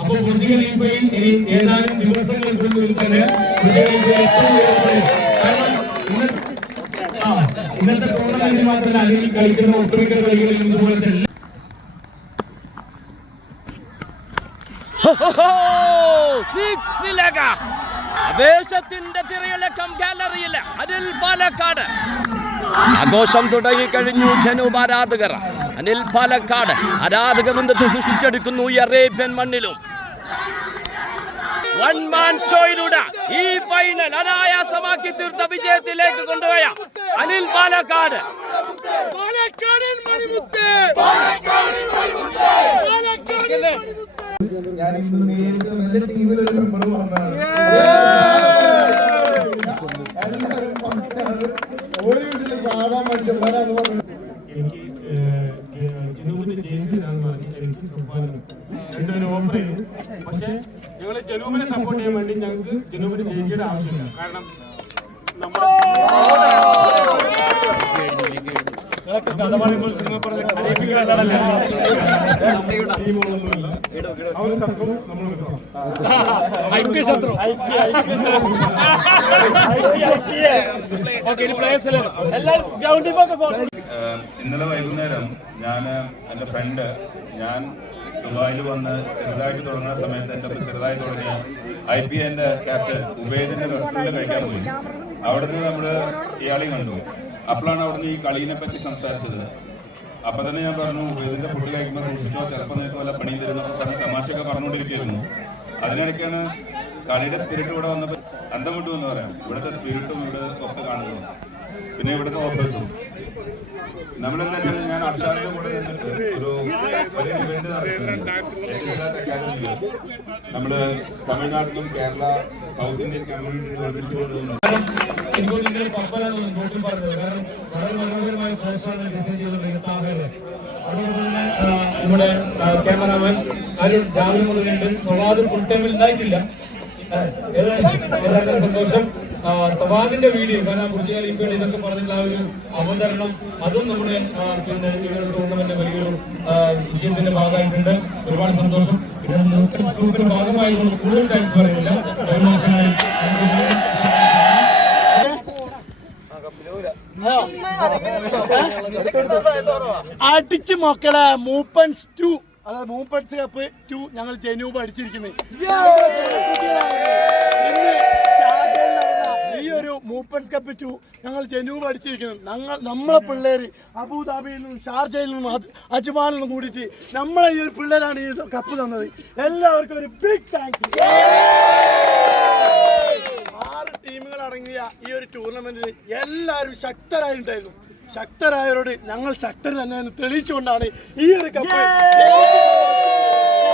അപ്പോൾ ഏതാനും ദിവസങ്ങൾക്കുള്ളിൽ തന്നെ ഇന്നത്തെ ടൂർണമെന്റ് മാത്രമല്ല അതിൽ കളിക്കുന്ന ഒട്ടുമിക്ക കളികളിലും ഇതുപോലെ തന്നെ ആവേശത്തിന്റെ തിരയിളക്കം ഗാലറിയിൽ അനിൽ പാലക്കാട് ആഘോഷം തുടങ്ങിക്കഴിഞ്ഞു. ജനൂബ് ആരാധകർ അനിൽ പാലക്കാട് ആരാധക വൃന്ദത്തെ സൃഷ്ടിച്ചെടുക്കുന്നു ഈ അറേബ്യൻ മണ്ണിലും. വൺ മാൻ ഷോയിലൂടെ ഈ ഫൈനൽ അനായാസമാക്കി തീർത്ത വിജയത്തിലേക്ക് കൊണ്ടുപോയ അനിൽ പാലക്കാട്. ഞാൻ ഇന്ന് നേരിട്ട് നല്ല ടീമിലൊരു മെമ്പർ പറഞ്ഞാണ്. എല്ലാവരും പങ്കാണ്. ഒരു വീട്ടില് സാധാ മനുഷ്യന്മാരാന്ന് പറഞ്ഞു. എനിക്ക് ജനൂബിന്റെ ജേഴ്സിനാന്ന് പറഞ്ഞ് എനിക്ക് രണ്ടുപേരും ഓഫർ ചെയ്തു. പക്ഷെ ഞങ്ങൾ ജനൂബിനെ സപ്പോർട്ട് ചെയ്യാൻ വേണ്ടി ഞങ്ങൾക്ക് ജനൂബിന്റെ ജേഴ്സിയുടെ ആവശ്യമില്ല. കാരണം നമ്മുടെ കഥ പറയുമ്പോൾ സിനിമ പറഞ്ഞ ടീമുകളൊന്നുമില്ല. അവരുടെ ശത്രു നമ്മൾ ഇന്നലെ വൈകുന്നേരം എൻ്റെ ഫ്രണ്ട് ഞാൻ ദുബായിൽ വന്ന് ചെറുതായിട്ട് തുടങ്ങുന്ന സമയത്ത് എൻ്റെ ചെറുതായി തുടങ്ങിയ IPA ക്യാപ്റ്റൻ ഉബൈദിന്റെ റെസ്റ്റോറൻറ്റിൽ കഴിക്കാൻ പോയി. അവിടുന്ന് നമ്മൾ ഇയാളെയും കണ്ടു. അപ്പോഴാണ് അവിടുന്ന് ഈ കളീനെ പറ്റി സംസാരിച്ചത്. അപ്പൊ തന്നെ ഞാൻ പറഞ്ഞു, ഉബൈദിന്റെ ഫുഡ് കഴിക്കുമ്പോൾ സൂക്ഷിച്ചോ, ചിലപ്പോൾ നിങ്ങൾക്ക് വല്ല പണിയും തരുന്നൊക്കെ പറഞ്ഞ് തമാശയൊക്കെ പറഞ്ഞുകൊണ്ടിരിക്കുന്നു. അതിനിടയ്ക്കാണ് കളിയുടെ സ്പിരിറ്റ് ഇവിടെ വന്നപ്പോൾ അന്തം വിട്ടു എന്ന് പറയാം. ഇവിടുത്തെ സ്പിരിറ്റും ഇവിടെ ഒക്കെ കാണുന്നു. പിന്നെ ഇവിടുത്തെ ഓഫേഴ്സും നമ്മളെന്താ വെച്ചാൽ ഞാൻ അക്ഷാറിന്റെ കൂടെ നിന്നിട്ട് ഒരു വലിയ ഇവന്റ് നടത്തുന്നുണ്ട്. നമ്മുടെ തമിഴ്നാട്ടിലും കേരള സൗത്ത് ഇന്ത്യൻ കമ്മ്യൂണിറ്റി ഒരുമിച്ചുകൊണ്ടുവന്നു. വളരെ മനോഹരമായ പോസ്റ്ററാണ് ഡിസൈൻ ചെയ്തുകൊണ്ടിരിക്കുന്നത്. നമ്മുടെ ക്യാമറാമാൻ അരുൺ രാവിലെ മുതലുണ്ട്. സവാദ് ഫുൾ ടൈമിൽ ഉണ്ടായിട്ടില്ല. ഏതായാലും സന്തോഷം. സവാദിന്റെ വീഡിയോ കാരണം കുറിച്ചുകാർ ഇപ്പോൾ ഇതൊക്കെ പറഞ്ഞിട്ടുള്ള ആ ഒരു അവതരണം അതും നമ്മുടെ പിന്നെ ടൂർണമെന്റ് വലിയൊരു വിജയത്തിന്റെ ഭാഗമായിട്ടുണ്ട്. ഒരുപാട് സന്തോഷം. ഗ്രൂപ്പിന്റെ ഭാഗമായി കൂടുതൽ താങ്ക്സ് പറയുന്നില്ല. അടിച്ച് മക്കളെ മൂപ്പൻസ് 2 അതായത് മൂപ്പൻസ് കപ്പ് 2 ഞങ്ങൾ ജനൂബ് അടിച്ചിരിക്കുന്നത്. ഈ ഒരു മൂപ്പൻസ് കപ്പ് 2 ഞങ്ങൾ ജനൂബ് അടിച്ചിരിക്കുന്നത്. നമ്മളെ പിള്ളേര് അബുദാബിയിൽ നിന്നും ഷാർജയിൽ നിന്നും അജ്മാനിൽ നിന്നും കൂടിയിട്ട് നമ്മളെ ഈ ഒരു പിള്ളേരാണ് ഈ കപ്പ് തന്നത്. എല്ലാവർക്കും ഒരു ബിഗ് താങ്ക്സ്. 6 ടീമുകൾ അടങ്ങിയ ഈ ഒരു ടൂർണമെന്റിൽ എല്ലാവരും ശക്തരായിട്ടുണ്ടായിരുന്നു. ശക്തരായവരോട് ഞങ്ങൾ ശക്തർ തന്നെ തെളിയിച്ചുകൊണ്ടാണ് ഈ ഒരു കപ്പ്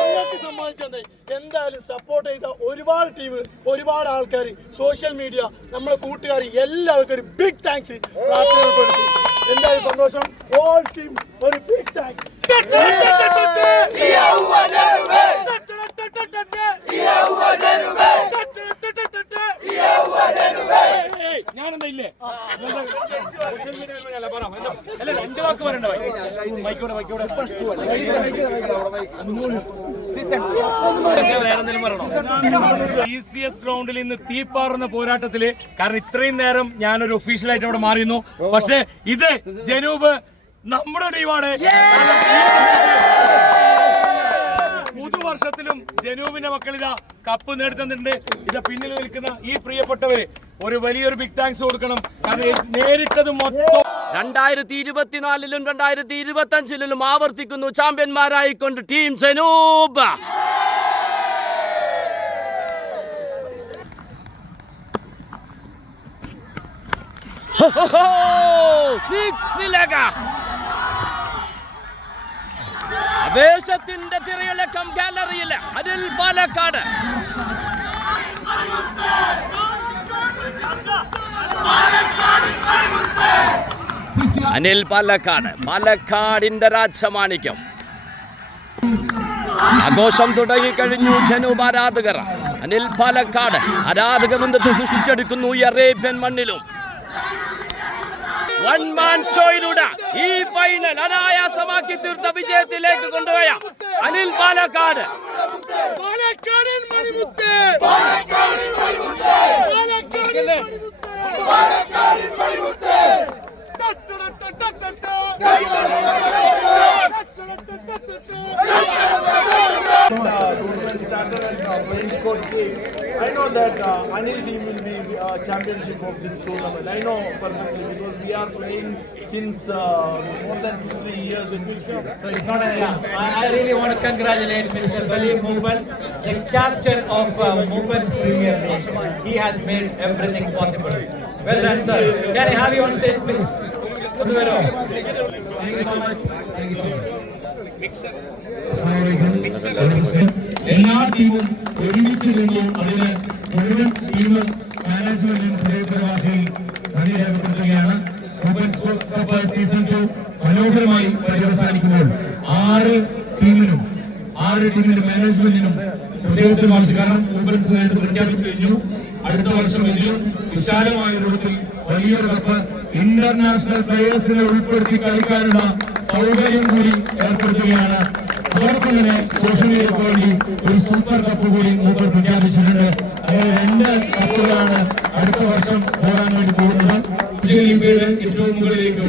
ഞങ്ങൾക്ക് സമ്മാനിച്ചത്. എന്തായാലും സപ്പോർട്ട് ചെയ്ത ഒരുപാട് ടീം, ഒരുപാട് ആൾക്കാർ, സോഷ്യൽ മീഡിയ, നമ്മുടെ കൂട്ടുകാർ എല്ലാവർക്കും ഒരു ബിഗ് താങ്ക്സ്. എന്തായാലും സന്തോഷം. ഓൾ ടീം ഒരു ബിഗ് താങ്ക്സ്. ഞാനെന്താ ഇല്ലേ സോഷ്യൽ മീഡിയ അല്ല 2 വാക്ക് പറയണ്ട. മൈക്കോടെ TCS ഗ്രൗണ്ടിൽ ഇന്ന് തീപ്പാറുന്ന പോരാട്ടത്തില്, കാരണം ഇത്രയും നേരം ഞാനൊരു ഒഫീഷ്യലായിട്ട് അവിടെ മാറിയിരുന്നു. പക്ഷെ ഇത് ജനൂബ് നമ്മുടെ ടീമാണ്. പുതുവർഷത്തിലും ജനൂബിന്റെ മക്കളിതാ കപ്പ് നേടുന്നുണ്ട്. ഇത് പിന്നിൽ നിൽക്കുന്ന ഈ പ്രിയപ്പെട്ടവര് ഒരു വലിയൊരു ബിഗ് താങ്ക്സ് കൊടുക്കണം. കാരണം നേരിട്ടത് മൊത്തം 2024-ലും 2025-ലും ആവർത്തിക്കുന്നു ചാമ്പ്യന്മാരായിക്കൊണ്ട് ടീം ജനൂബ്. ആവേശത്തിന്റെ തിരയിളക്കം ഗാലറിയിൽ അനിൽ പാലക്കാട്. അനിൽ പാലക്കാട്, പാലക്കാടിന്റെ രാജമാണിക്യം. ആഘോഷം തുടങ്ങിക്കഴിഞ്ഞു. ജനൂബ് ആരാധകർ അനിൽ പാലക്കാട് ആരാധക വൃന്ദത്തെ സൃഷ്ടിച്ചെടുക്കുന്നു ഈ അറേബ്യൻ മണ്ണിലും. വൺ മാൻ ഷോയിലൂടെ ഈ ഫൈനൽ അനായാസമാക്കി തീർത്ത വിജയത്തിലേക്ക് കൊണ്ടുപോയ അനിൽ പാലക്കാട്. പാലക്കാടൻ മണിമുത്ത് tournament started and playing scored game. I know that Anil team will be championship of this tournament. I know perfectly because we are playing since more than 3 years in this field. So it's not I really want to congratulate Mr. Salim Moopen, the captain of Moopen Premier League. He has made everything possible. Well done, sir. Can I have you on stage, please? Thank you so much. Thank you so much. എല്ലാ ടീമും ഒരുമിച്ച് നിന്ന് അതിന് മുഴുവൻ team മാനേജ്മെന്റിനും ഹൃദയപ്രവാസിയിൽ നന്ദി രേഖപ്പെടുത്തുകയാണ്. Women's cup season 2 മനോഹരമായി പര്യവസാനിക്കുമ്പോൾ 6 ടീമിന്റെ മാനേജ്മെന്റിനും ഹൃദയപ്രവാസി, കാരണം വുമൻസ് നേരത്തെ പ്രഖ്യാപിച്ചു കഴിഞ്ഞു. അടുത്ത വർഷം ഇതിലും വിശാലമായ രൂപത്തിൽ വലിയൊരു കപ്പ് ഇന്റർനാഷണൽ പ്ലേയേഴ്സിനെ ഉൾപ്പെടുത്തി കളിക്കാനുള്ള സൗകര്യം കൂടി ഏർപ്പെടുത്തുകയാണ്. അതോടൊപ്പം തന്നെ സോഷ്യൽ മീഡിയക്ക് വേണ്ടി ഒരു സൂപ്പർ കപ്പ് കൂടി മൂപ്പർ പ്രഖ്യാപിച്ചിട്ടുണ്ട്. അങ്ങനെ 2 കപ്പുകളാണ് അടുത്ത വർഷം പോകാൻ വേണ്ടി പോകുന്നത്. ഏറ്റവും മുകളിലേക്ക്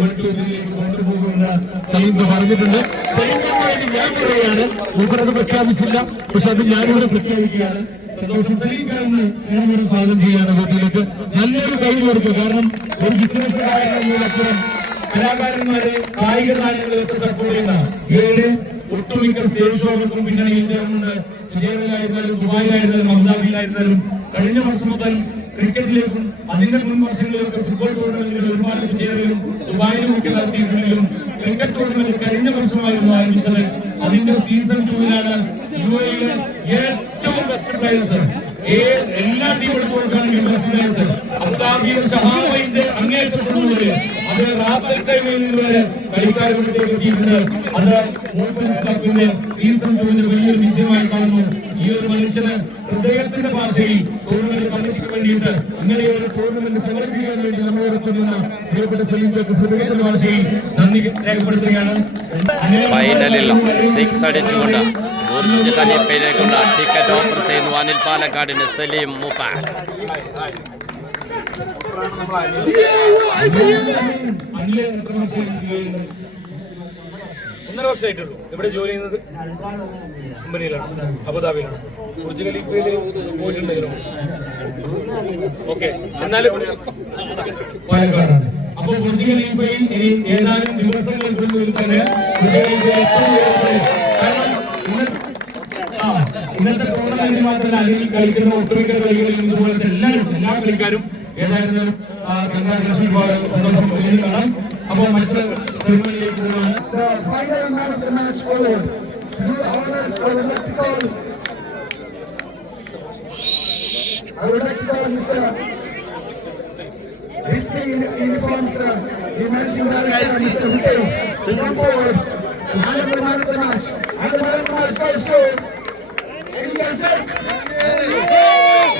കൊണ്ടുപോകുമെന്ന് സലീംക പറഞ്ഞിട്ടുണ്ട്. സലീംക്ക് വേണ്ടി ഞാൻ പറയുകയാണ്, മൂപ്പർ അത് പ്രഖ്യാപിച്ചില്ല, പക്ഷെ അത് ഞാനിവിടെ പ്രഖ്യാപിക്കുകയാണ്. സന്തോഷം. സലീംക്കാരന് സ്നേഹപൂർവ്വം സ്വാഗതം ചെയ്യുകയാണ് ഹോട്ടലിലേക്ക്. നല്ലൊരു കൈ കൊടുക്കുക. കാരണം ഒരു ബിസിനസ്സുകാരനപ്പുറം കലാകാരന്മാരെ, കായിക താരങ്ങളെയൊക്കെ സപ്പോർട്ട് ചെയ്യുന്ന 7 ഒട്ടുമിക്ക സ്റ്റേജ് ഷോകൾക്കും പിന്നണിയിൽ ചേർന്നുണ്ട്. സുജേറിലായിരുന്നാലും ദുബായിലായിരുന്നാലും അബുദാബിയിലായിരുന്നാലും കഴിഞ്ഞ വർഷം മുതൽ ക്രിക്കറ്റിലേക്കും അതിന്റെ മുൻ വർഷങ്ങളിലൊക്കെ ഫുട്ബോൾ ടൂർണമെന്റുകൾ ഒരുപാട് സുജേറിലും ദുബായിലും ഒക്കെ നടത്തിയിട്ടുണ്ടെങ്കിലും ക്രിക്കറ്റ് ടൂർണമെന്റ് കഴിഞ്ഞ വർഷമായിരുന്നു ആരംഭിച്ചത്. അതിന്റെ സീസൺ 2-ലാണ് യുഎഇയിലെ ഏറ്റവും ബെസ്റ്റ് പ്ലേയേഴ്സ്, എല്ലാ ടീമുകൾക്കും കൊടുക്കുകയാണെങ്കിൽ ബെസ്റ്റ് പ്ലേയേഴ്സ് അബുദാബിയിൽ ഷഹാബിന്റെ അങ്ങേയറ്റപ്പെടുന്നത് അത് റാഫേൽ ടൈമിൽ വരെ കളിക്കാരുടെ എത്തിയിട്ടുണ്ട്. അത് വുമൻസ് കപ്പിന്റെ സീസൺ 2-ന്റെ വലിയൊരു വിജയമായി കാണുന്നു. ഈ ഒരു മനുഷ്യന് ഹൃദയത്തിന്റെ ഭാഷയിൽ ടൂർണമെന്റ് കമ്മിറ്റിക്ക് വേണ്ടിയിട്ട് അങ്ങനെ ഒരു ടൂർണമെന്റ് സംഘടിപ്പിക്കാൻ വേണ്ടി നമ്മളോടൊപ്പം നിന്ന പ്രിയപ്പെട്ട സലീംക്ക് ഹൃദയത്തിന്റെ ഭാഷയിൽ നന്ദി രേഖപ്പെടുത്തുകയാണ്. ഫൈനലിൽ 6 അടിച്ചുകൊണ്ട് ബുർജ് ഖലീഫയിലേക്കുള്ള ടിക്കറ്റ് ഓഫർ ചെയ്യുന്നു അനിൽ പാലക്കാടിന് സലീം മൂപ്പൻ. 1.5 വർഷമായിട്ടുള്ളൂ ഇവിടെ ജോലി ചെയ്യുന്നത്. കമ്പനിയിലാണ്, അബുദാബിയിലാണ്. ബുർജ് ഖലീഫയിൽ പോയിട്ടുണ്ടെങ്കിലും ഓക്കെ. എന്നാലും പാലക്കാടാണ്. അപ്പൊ ബുർജ് ഖലീഫയിൽ ഇനി ഏതാനും ദിവസങ്ങൾക്കുള്ളിൽ തന്നെ ഇന്നത്തെ ടൂർണമെന്റ് മാത്രമല്ല, അതിൽ കളിക്കുന്ന ഒട്ടുമിക്ക കളികളിലും ഇതുപോലത്തെ എല്ലാ കളിക്കാരും ഏതായാലും സന്തോഷം കാണാം. അപ്പോൾ മറ്റ് സെറിമണിയിലേക്ക് പോകാണ്. I would like to call Mr. Risky Uniforms, the Managing Director, Mr. Hitev, to come forward to handle the man of the match. And the man of the match goes to any guesses?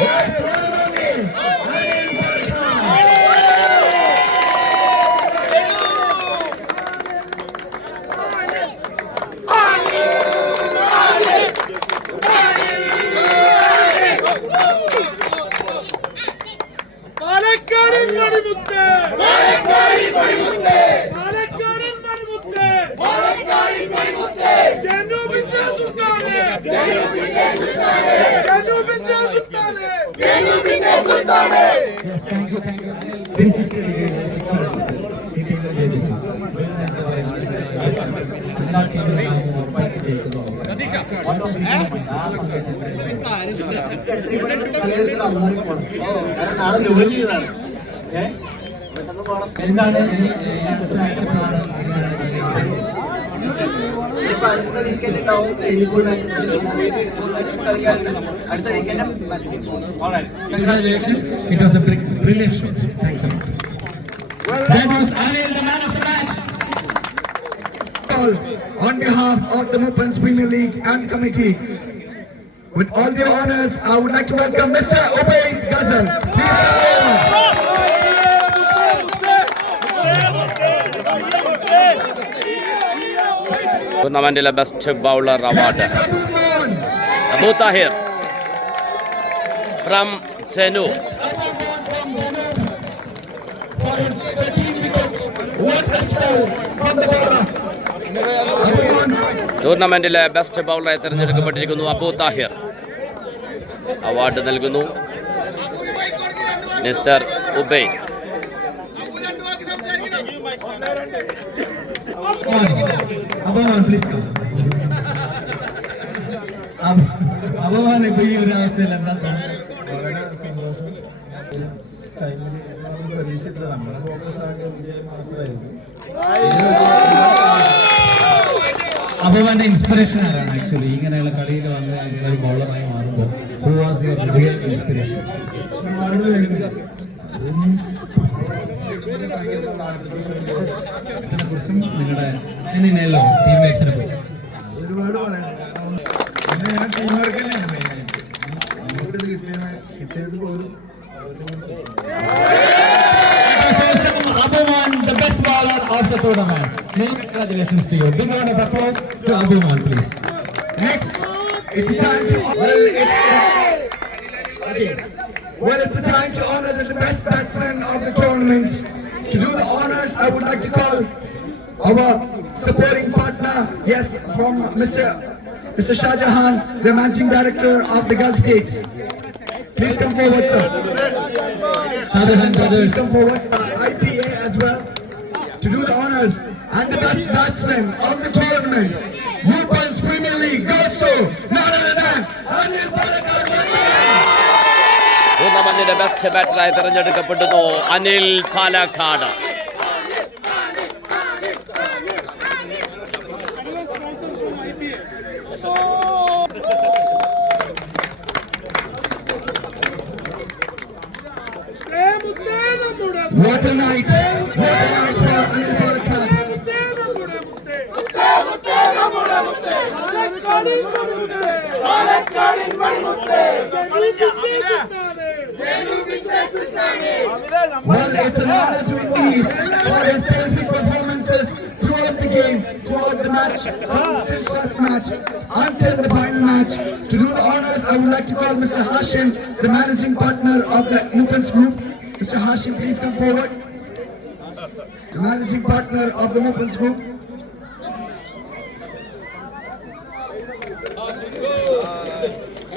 Yes, one and only, Anil Palikar. പാലക്കാടൻ മണിമുത്ത് ജനൂബിന്റെ സുൽത്താനെ Yes, thank you. 360 എന്താണ് Congratulations. It was a brilliant show. Thanks a lot. That was Anil, the man of the match. On behalf of the Moopen Premier League and committee, with all the honors, I would like to welcome Mr. Ubaid Ghazal. Please come forward. ടൂർണമെന്റിലെ best bowler award Abu Tahir from ജനു. ടൂർണമെന്റിലെ best ബൗളറെ തിരഞ്ഞെടുക്കപ്പെട്ടിരിക്കുന്നു Abu Tahir. Award നൽകുന്നു mister Ubaid. അപമാനം ഇപ്പൊ ഈ ഒരു അവസ്ഥയിൽ എന്താ വളരെ സന്തോഷം. ടൈമിൽ പ്രതീക്ഷിച്ചിട്ടില്ല. നമ്മുടെ ഫോക്കസ് ആകെ വിജയം മാത്രമായിരുന്നു. അപമാന്റെ ഇൻസ്പിറേഷൻ ആരാണ് ആക്ച്വലി ഇങ്ങനെയുള്ള കളിയിൽ വന്ന് ഇങ്ങനെ ഒരു ബൗളറായി മാറുമ്പോൾ? Who was your real inspiration? കുറിച്ചും നിങ്ങളുടെ ടീംമേറ്റ്സിനെ കുറിച്ചും ഒരുപാട് പറയണം. പിന്നെ ഞാൻ ടീം വർക്ക് തന്നെയാണ് മെയിനായിട്ട്. നമുക്ക് ഇത് കിട്ടിയത് പോലും Abuman, the best bowler of the tournament. Many congratulations to you. Big round of applause to Abuman, please. Next, it's time to it's the time to honor the best batsman of the tournament. To do the honors, I would like to call our supporting partner, yes, from Mr. Shah Jahan, the managing director of the Gulf Gate. Please come forward, sir. Shah Jahan brothers. Please come forward. IPA as well to do the honors, and the best batsman of the tournament, Newpans Premier League, goes to none other than Anil Palakad. ടൂർണമെന്റിന്റെ best ബാറ്ററായി തിരഞ്ഞെടുക്കപ്പെടുന്നു Anil Palakkad. What a night! What a night for Anil Palakad. Well, it's an honor to Indies for his terrific performances throughout the game, throughout the match, since first match until the final match. To do the honors, I would like to call Mr. Hashim, the managing partner of the Nupans Group. Mr. Hashim, please come forward. The managing partner of the Nupans Group.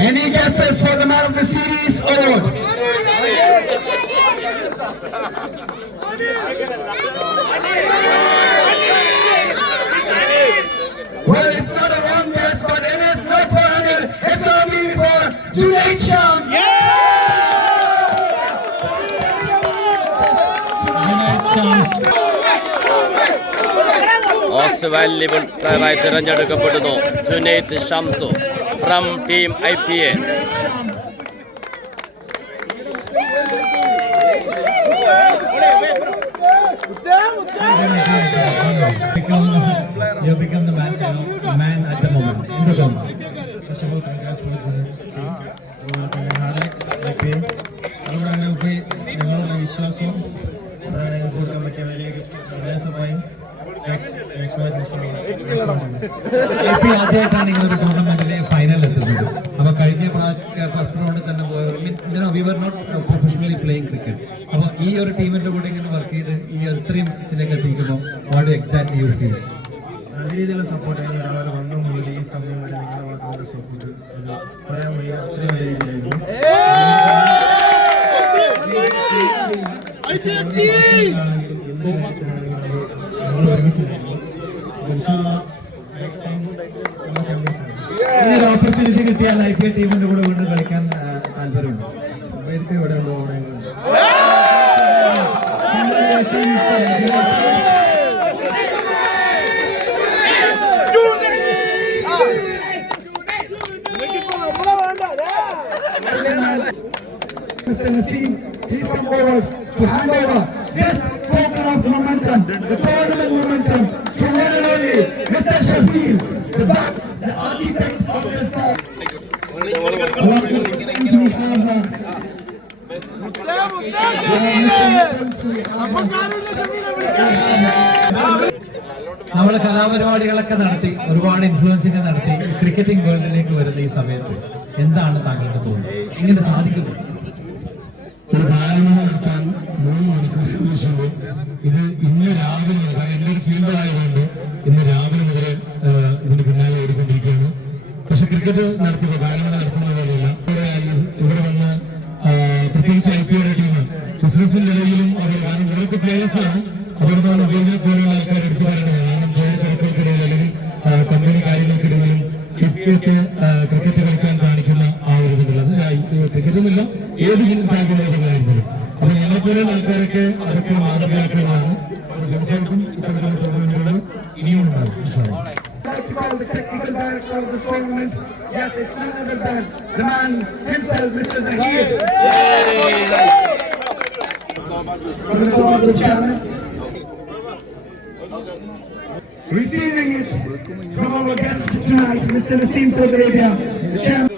Any guesses for the man of the series award? Well, it's not a wrong guess, but it is not for Anil. It's going to be for Junaid Sham. Most valuable പ്ലെയറായി തിരഞ്ഞെടുക്കപ്പെടുന്നു Junaid Shamsu from team IPA. You become the man at the moment in the tournament. First of all, congrats for the team. IPA. അതുകൊണ്ടാണ് ഞങ്ങളുടെ വിശ്വാസവും അതാണ് കൊടുക്കാൻ പറ്റിയ വലിയ പ്രയാസമായും next match ആദ്യമായിട്ടാണ് നിങ്ങളൊരു ടൂർണമെന്റിലെ ഫൈനൽ എത്തുന്നത്. അപ്പൊ കഴിഞ്ഞ ഫസ്റ്റ് റൗണ്ടിൽ തന്നെ we were not professionally playing cricket. അപ്പൊ ഈ ഒരു ടീമിന്റെ കൂടെ ഇങ്ങനെ വർക്ക് ചെയ്ത് ഈ ഇത്രയും ചിലക്ക് എത്തിക്കുമ്പോൾ വാട്ട് എക്സാക്ട്ലി യു ഫീൽ? നല്ല രീതിയിലുള്ള സപ്പോർട്ടാണ്. രാവിലെ വന്നു മുതൽ ഈ സമയം വരെ നിങ്ങളുടെ ഭാഗത്തുള്ള സപ്പോർട്ട് പറയാൻ വയ്യ, അത്രയും നല്ല രീതിയിലായിരുന്നു. എന്ത് കാര്യത്തിലാണെങ്കിലും നമ്മൾ ഒരുമിച്ചുണ്ടായിരുന്നു. നെക്സ്റ്റ് ടൈം ഇങ്ങനെ ഓപ്പർച്യൂണിറ്റി കിട്ടിയാൽ IPA ടീമിന്റെ കൂടെ വീണ്ടും കളിക്കാൻ താല്പര്യമുണ്ട്. അമേരിക്ക ഇവിടെ ഉണ്ടോ? അവിടെ Mr. Naseem, please come forward to hand over this token of momentum, the tournament momentum, to one and only Mr. Shafeel, the architect of this. We have നമ്മൾ കലാപരിപാടികളൊക്കെ നടത്തി ഒരുപാട് ഇൻഫ്ലുവൻസിംഗ് നടത്തി ക്രിക്കറ്റിംഗ് വേൾഡിലേക്ക് വരുന്ന ഈ സമയത്ത് എന്താണ് താങ്കൾക്ക് തോന്നുന്നത്? ഇങ്ങനെ സാധിക്കുന്നു? ഒരു ഗാനമേള നടത്താൻ 3 മണിക്കൂർ ആവശ്യമുള്ളൂ. ഇത് ഇന്ന് രാവിലെ മുതൽ, കാരണം എൻ്റെ ഒരു ഫീൽഡ് ആയതുകൊണ്ട് ഇന്ന് രാവിലെ മുതൽ ഇതിന് പിന്നാലെ ഓടിക്കൊണ്ടിരിക്കുകയാണ്. പക്ഷെ ക്രിക്കറ്റ് നടത്തിയപ്പോൾ ഗാനമേള നടത്തുന്ന പോലെയല്ല. ഇവിടെ വന്ന് പ്രത്യേകിച്ച് IPL ടീം ബിസിനസിന്റെ ഇടയിലും അവർ, കാരണം ഇവരൊക്കെ പ്ലേയേഴ്സാണ്, അവരുടെ ഉപയോഗിക്കുന്ന പോലെയുള്ള ആൾക്കാർ എടുത്തു പറയേണ്ടത്. കാരണം ജോലി തിരക്കുകൾക്കിടയിൽ അല്ലെങ്കിൽ കമ്പനി കാര്യങ്ങൾക്കിടയിലും ക്രിക്കറ്റ് കളിക്കാൻ കാണിക്കുന്ന ആ ഒരു ഇതുള്ളത് ക്രിക്കറ്റൊന്നുമില്ല, ഏത് കാര്യങ്ങളായിരുന്നല്ലോ. അപ്പൊ ഞങ്ങളെപ്പോലെയുള്ള ആൾക്കാരൊക്കെ അതൊക്കെ മാതൃകയാക്കുന്നതാണ്. തീർച്ചയായിട്ടും ഇത്തരത്തിലുള്ള ടൂർണമെന്റുകൾ ഇനിയും ഉണ്ടാകും. I'd like to call the technical director of this tournament. Yes, it's none other than the man himself, Mr. Zahir. From the top of the channel. Receiving it from our guest tonight, Mr. Naseem Saudi Arabia.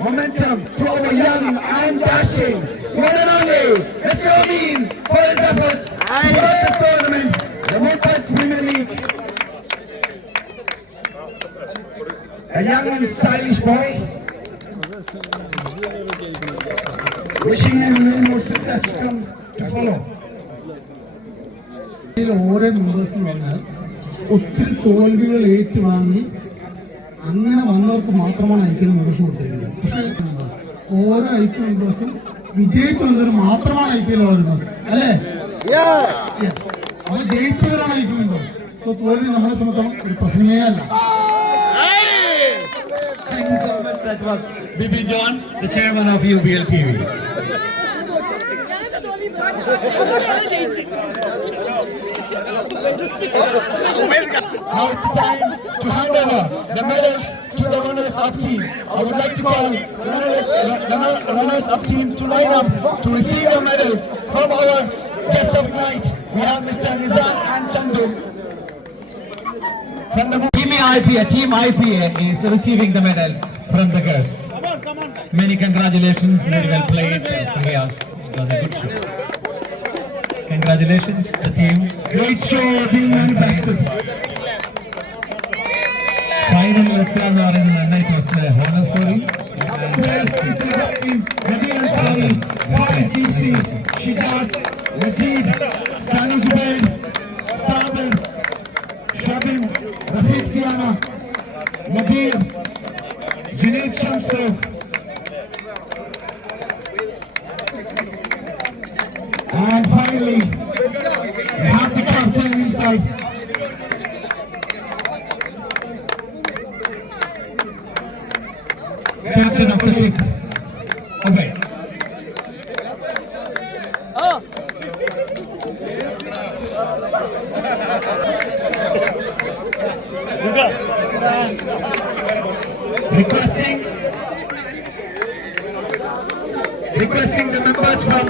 Momentum to our young and dashing one and only Mr. Amin for his efforts throughout this tournament, the Mumbai Premier League. A young and stylish boy. Wishing him many more success to come to follow. ഓരോ മെമ്പേഴ്സിന് പറഞ്ഞാൽ ഒത്തിരി തോൽവികൾ ഏറ്റുവാങ്ങി അങ്ങനെ വന്നവർക്ക് മാത്രമാണ് ഐക്യ membership കൊടുത്തിരിക്കുന്നത്. പക്ഷേ ഓരോ ഐക്യ മെമ്പേഴ്സും വിജയിച്ചു വന്നവർ മാത്രമാണ് IPL മെമ്പേഴ്സ്, അല്ലേ? അവർ ജയിച്ചവരാണ് ഐക്യ മെമ്പേഴ്സ്. സോ തോൽവി നമ്മളെ സംബന്ധിച്ചോളം ഒരു പ്രശ്നമേ അല്ല. Thank you so much. That was BB John, the chairman of UBL TV. Now it's time to hand over the medals to the runners-up team. I would like to call the runners-up team to line up to receive the medal from our guest of night. We have Mr. Nizam and Chandu. From the Team IPA is receiving the medals from the guests. Many congratulations. Very well played, Riyaz. It was a good show. Congratulations, the team. Great show being manifested. Final Uttam night was a honor for you. Nadir Ansari, Faris DC, Shijaz, Najib, Sanu Zubair, Sabir, Shabim, Rafiq Siana, Nadir, Junaid Shamsu, and finally, we have the captain inside. Captain of the sixth. Okay. Requesting the members from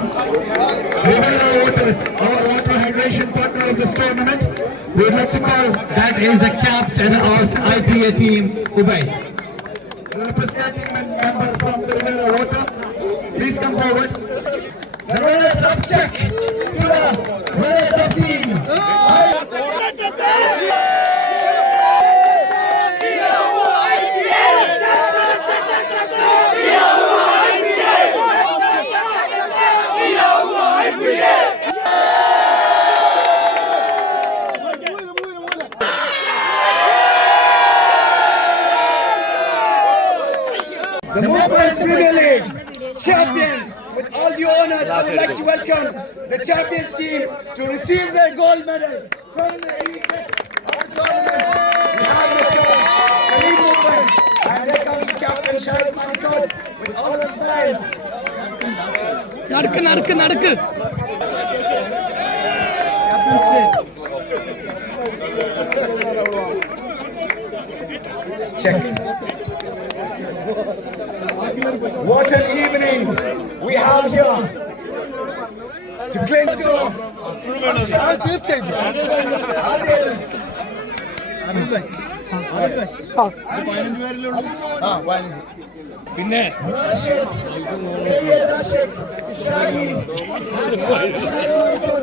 Rivera Waters, our water hydration partner of this tournament, we would like to call That is the captain of IPA team, Ubay. the representing member from the Rivera Water. Please come forward. The runners-up check to the runners-up team. The Mumbai Premier League champions, with all the honors, I would like to welcome the champions team to receive their gold medal from the Elite of the tournament. We have Mr. Salim Mumbai, and there comes the captain Sharif Manikot with all his smiles. Check. What an evening we have here to claim to Rashid, Sayyid Rashid, Shaheen,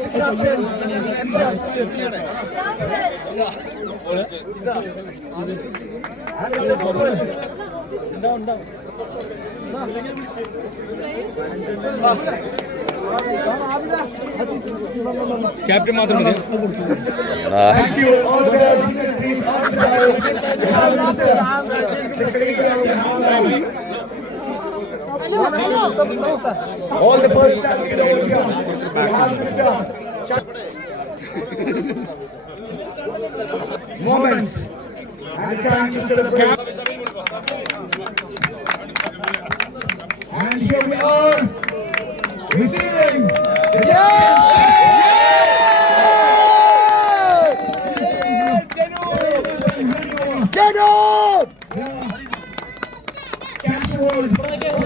the captain himself. And Mr. Gopal. Captain മാത്രം മതി. Thank you all the dignitaries, all the players. We have Mr. Secretary all the personalities over here. We have Mr. Moments and time to celebrate. And here we are receiving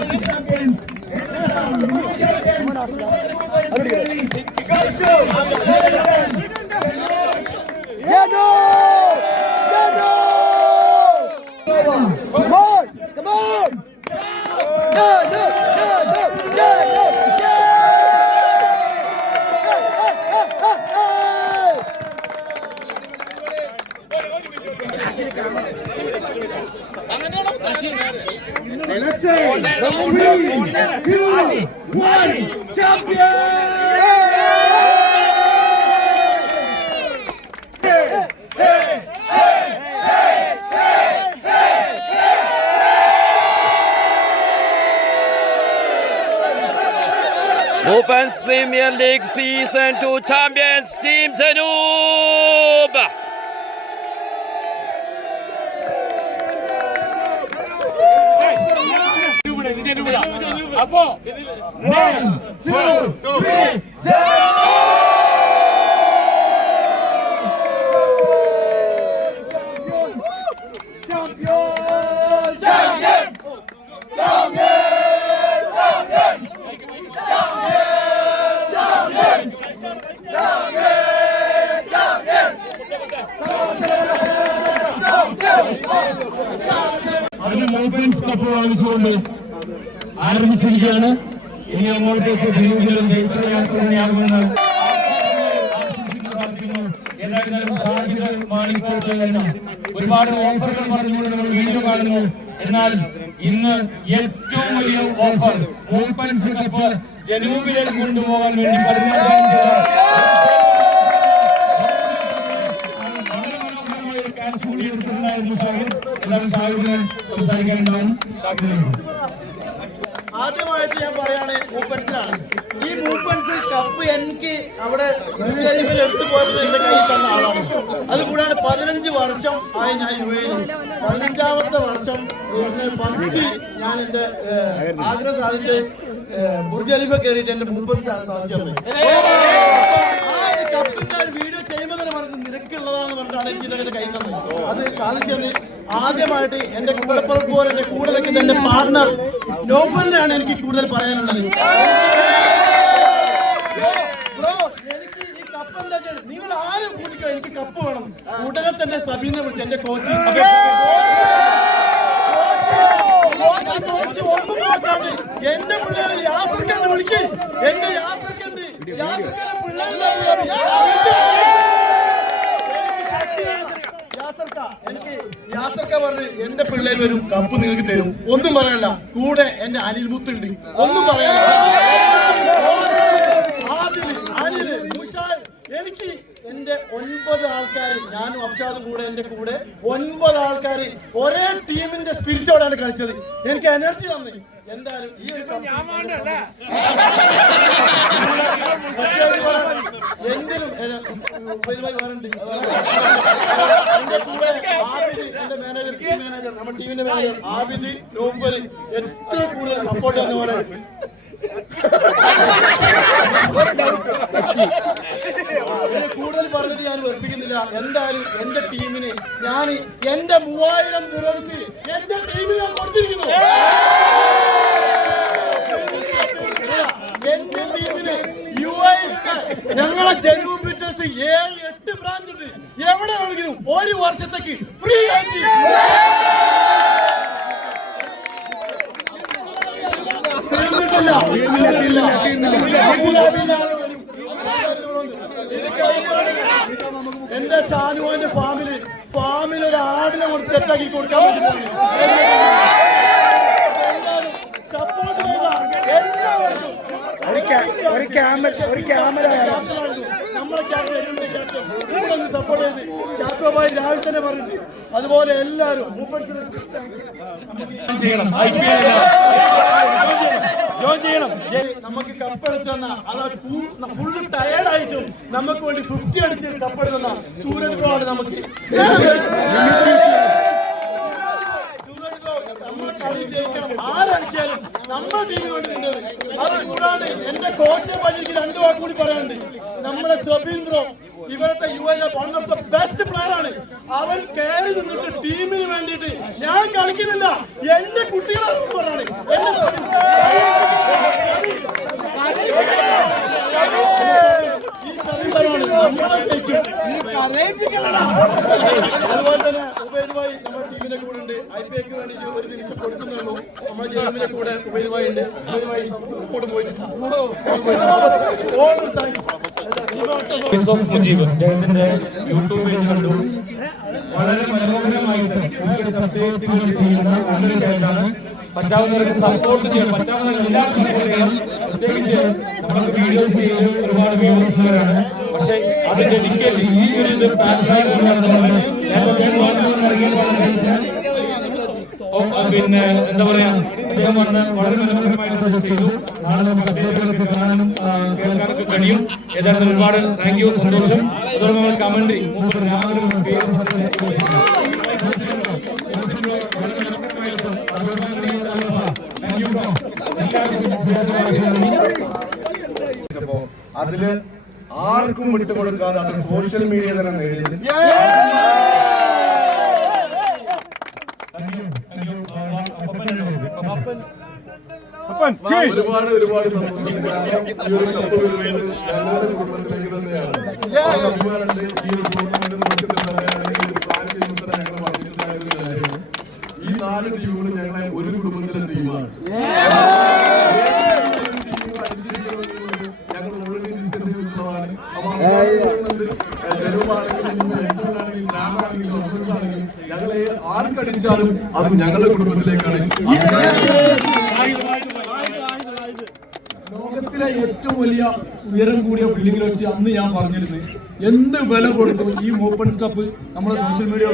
the champions. Let's say 3, 2, 1, champion! Women's Premier League Season 2 champions Team Janoob. അപ്പോ 1, 2, 3, അതിന് movements cup വാങ്ങിച്ചുകൊണ്ട് ആരംഭിച്ചിരിക്കുകയാണ്. ഇനി അങ്ങോട്ടേക്ക് ജനൂബിലും ജയിത്രയാത്രയാകുമെന്ന് ഒരുപാട് ഓഫറുകൾ പറഞ്ഞുകൊണ്ട് നമ്മൾ വീണ്ടും കാണുന്നു. എന്നാൽ ഇന്ന് ഏറ്റവും വലിയ ഓഫർ മൂവ്മെന്റ്സ് കപ്പ് ജനൂബിലേക്ക് കൊണ്ടുപോകാൻ വേണ്ടി ആദ്യമായിട്ട് ഞാൻ പറയാണ് മൂവ്മെന്റ്സിനാണ്. ഈ മൂവ്മെന്റ്സ് കപ്പ് എനിക്ക് അവിടെ എടുത്തു പോയത് എന്റെ കയ്യിൽ തന്ന ആളാണ്. അതുകൂടാതെ 15 വർഷം ആയി ഞാൻ യുഎഇയിൽ. 15ാമത്തെ വർഷം ഫസ്റ്റ് ഞാൻ എന്റെ ആഗ്രഹം സാധിച്ച് ബുർജ് ഖലീഫ കയറിയിട്ട് എന്റെ മൂവ്മെന്റ്സാണ് സാധിച്ചത്. കപ്പിന്റെ വീഡിയോ ചെയ്യുമ്പോൾ തന്നെ പറഞ്ഞ് നിരക്കുള്ളതാണെന്ന് പറഞ്ഞിട്ടാണ് എനിക്ക് ഇതൊക്കെ കൈ തന്നത്. അത് സാധിച്ചത് ആദ്യമായിട്ട് എന്റെ കൂടെപ്പുറപ്പ് പോലെ എന്റെ കൂടെ നിൽക്കുന്ന എന്റെ പാർട്ണർ നോഫലിനാണ് എനിക്ക് കൂടുതൽ പറയാനുള്ളത്. ബ്രോ, എനിക്ക് ഈ കപ്പ് എന്താ വെച്ചാൽ നിങ്ങൾ ആരും കൂടിക്കോ, എനിക്ക് കപ്പ് വേണം. ഉടനെ തന്നെ സബീനെ വിളിച്ച് എന്റെ കോച്ച് ഒന്നും നോക്കാണ്ട് എന്റെ പിള്ളേർ യാത്രക്കണ്ട് വിളിക്ക്. എന്റെ യാത്രക്കണ്ട് എനിക്ക് യാത്രക്ക പറഞ്ഞ് എന്റെ പിള്ളേർ വരും, കപ്പ് നിങ്ങൾക്ക് തരും. ഒന്നും പറയാനില്ല. കൂടെ എന്റെ അനിൽ മുത്തുണ്ട്. ഒന്നും പറയാനില്ല. അനിൽ മുഷാൽ എനിക്ക് എന്റെ 9 ആൾക്കാർ, ഞാനും അബ്ഷാദും കൂടെ എന്റെ കൂടെ 9 ആൾക്കാർ ഒരേ ടീമിന്റെ സ്പിരിറ്റോടാണ് കളിച്ചത്. എനിക്ക് എനർജി തന്നു. എന്തായാലും ഈ ഒരു എന്തിനും എന്റെ കൂടെ ആബിദ്, എന്റെ മാനേജർ, ടീം മാനേജർ, നമ്മുടെ ടീമിന്റെ മാനേജർ ആബിദ്, നോഫൽ ഏറ്റവും കൂടുതൽ സപ്പോർട്ട് എന്ന് പറയുന്നത്. കൂടുതൽ പറഞ്ഞിട്ട് ഞാൻ വെറുപ്പിക്കുന്നില്ല. എന്തായാലും എന്റെ ടീമിന് ഞാൻ എന്റെ 3000 ദിർഹംസ് എന്റെ ടീമിന് ഞാൻ കൊടുത്തിരിക്കുന്നു. എന്റെ ടീമിന് ഞങ്ങളെ ജനൂബ് ബിറ്റേഴ്സ് 7-8 ബ്രാഞ്ച് ഉണ്ട്. എവിടെ വേണമെങ്കിലും 1 വർഷത്തേക്ക് ഫ്രീ ആയിട്ട് എന്റെ ഷാനുവാന്റെ ഫാമിലി അങ്ങോട്ട് സെറ്റാക്കി കൊടുക്കാൻ വേണ്ടിയിട്ടാണ്. സപ്പോർട്ട് ചെയ്ത എല്ലാവർക്കും നമ്മളെ ക്യാപ്റ്റൻ സപ്പോർട്ട് ചെയ്ത് ചാക്കോബായി രാവിലെ തന്നെ പറഞ്ഞിട്ട് അതുപോലെ എല്ലാവരും നമുക്ക് കപ്പെടുത്തുന്ന അതായത് ഫുള്ള് ടയേർഡായിട്ടും നമുക്ക് വേണ്ടി 50 അടിച്ച് കപ്പെടുത്തുന്ന സൂരജ് ബ്രോ ആണ് നമുക്ക്. ആരടിച്ചാലും നമ്മുടെ ടീമിന് വേണ്ടിയിട്ടുണ്ട്. അത് കൂടാതെ എന്റെ കോച്ചിനെ പറ്റി 2 വാക്ക് കൂടി പറയാനുണ്ട്. നമ്മുടെ സബീൻ ബ്രോ ഇവിടുത്തെ യുഎയിലെ one of the best player ആണ്. അവൻ കയറി നിന്നിട്ട് ടീമിന് വേണ്ടിയിട്ട് ഞാൻ കളിക്കുന്നില്ല, എന്റെ കുട്ടികളെ പറയാണ് അതുപോലെ തന്നെ ഉപേദുമായി നമ്മുടെ ടീമിന്റെ കൂടെ ഉണ്ട്. IPLക്ക് വേണ്ടി ഒരു നിമിഷം കൊടുക്കുന്നുള്ളൂ. നമ്മുടെ ടീമിന്റെ കൂടെ ഉപേദുമായി ഉണ്ട്. കൂടെ പോയിട്ടുണ്ട്. മുജീബ് അദ്ദേഹത്തിന്റെ യൂട്യൂബ് പേജ് കണ്ടു. വളരെ മനോഹരമായിട്ട് ചെയ്യുന്ന നല്ലൊരു പറ്റാവുന്നവർക്ക് സപ്പോർട്ട് ചെയ്യണം. പറ്റാവുന്ന എല്ലാവർക്കും സപ്പോർട്ട് ചെയ്യണം. പ്രത്യേകിച്ച് നമുക്ക് വീഡിയോസ് ചെയ്ത് ഒരുപാട് വ്യൂവേഴ്സുകളാണ്. പക്ഷെ അത് ഡെഡിക്കേറ്റ് ഈ ഒരു പിന്നെ എന്താ പറയാ അദ്ദേഹം വന്ന് വളരെ മനോഹരമായിട്ട് ചെയ്തു. നാളെ നമുക്ക് അപ്ഡേറ്റുകളൊക്കെ കാണാനും കേൾക്കാനൊക്കെ കഴിയും. യഥാർത്ഥത്തിൽ ഒരുപാട് താങ്ക് യു, സന്തോഷം. അതുപോലെ നമ്മൾ കമന്ററി അതില് ആർക്കും വിട്ടുകൊടുക്കാതെ അത് സോഷ്യൽ മീഡിയ തന്നെ നേടിയത്. ഒരുപാട് ഒരുപാട് സന്തോഷം. ഈ ഒരു കപ്പ് വരുന്നത് ഞങ്ങളുടെ കുടുംബത്തിലേക്ക് തന്നെയാണ്. അഭിമാനുണ്ട്. ഈ ഒരു ടൂർണമെന്റ് നമുക്ക് തന്നെയാണെങ്കിൽ പ്ലാൻ ചെയ്യുമ്പോൾ തന്നെ ഞങ്ങൾ പറഞ്ഞിട്ടുണ്ടായ ഒരു കാര്യമാണ്, ഈ 4 ടീമുകളും ഞങ്ങളെ ഒരു കുടുംബത്തിലെ ടീമാണ്. ഞങ്ങൾ ഓൾറെഡി ഡിസ്കസ് ചെയ്തിട്ടുള്ളതാണ്. അപ്പൊ ഞങ്ങളെ ആർക്കടിച്ചാലും അത് ഞങ്ങളുടെ കുടുംബത്തിലേക്കാണ്. ലോകത്തിലെ ഏറ്റവും വലിയ ഉയരം കൂടിയ ബിൽഡിങ്ങിൽ വെച്ച് അന്ന് ഞാൻ പറഞ്ഞിരുന്നു, എന്ത് വില കൊടുത്തു ഈ ഓപ്പൺസ് കപ്പ് നമ്മുടെ സോഷ്യൽ മീഡിയ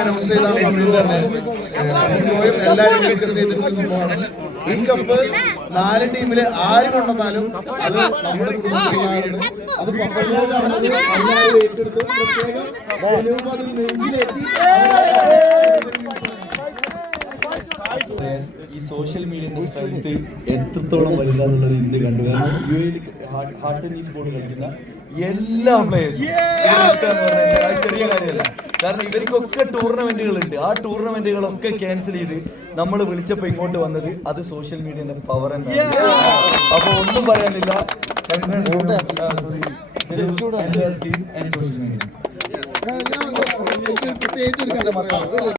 അനൗൺസ് ചെയ്ത സമയത്ത് തന്നെ എല്ലാവരും ചർച്ച ചെയ്തിട്ടുള്ള ഈ കപ്പ് 4 ടീമില് ആര് കൊണ്ടുവന്നാലും അത് നമ്മുടെ കുടുംബത്തിലാണ്. അത് ഏറ്റെടുത്ത് പ്രത്യേകം ഈ സോഷ്യൽ മീഡിയയുടെ സ്ട്രെങ്ത് എത്രത്തോളം വലുതാന്നുള്ളത് ഇന്ത്യ കണ്ടു. കാരണം UAE ഹാർട്ട് ടെന്നീസ് ബോർഡ് കളിക്കുന്ന എല്ലാ പ്ലേയേഴ്സും ചെറിയ കാര്യമല്ല. കാരണം ഇവർക്കൊക്കെ ടൂർണമെന്റുകളുണ്ട്. ആ ടൂർണമെന്റുകളൊക്കെ ക്യാൻസൽ ചെയ്ത് നമ്മൾ വിളിച്ചപ്പോൾ ഇങ്ങോട്ട് വന്നത് അത് സോഷ്യൽ മീഡിയയുടെ പവർ തന്നെയാണ്. അപ്പൊ ഒന്നും പറയാനില്ല.